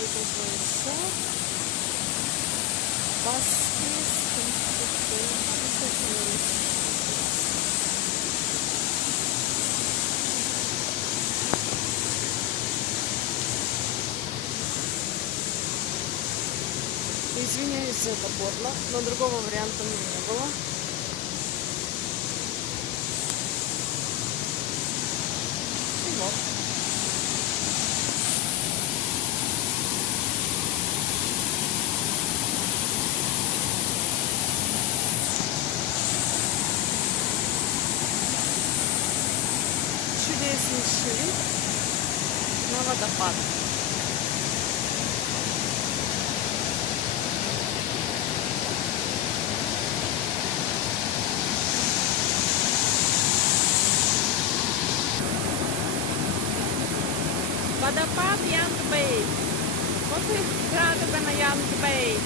это же Баскис конструктор. Извиняюсь за это подло, но другого варианта мне не было. И вот. Чудеснейший вид на водопад. Водопад Янг-Бей. Вот и радуга на Янг-Бей.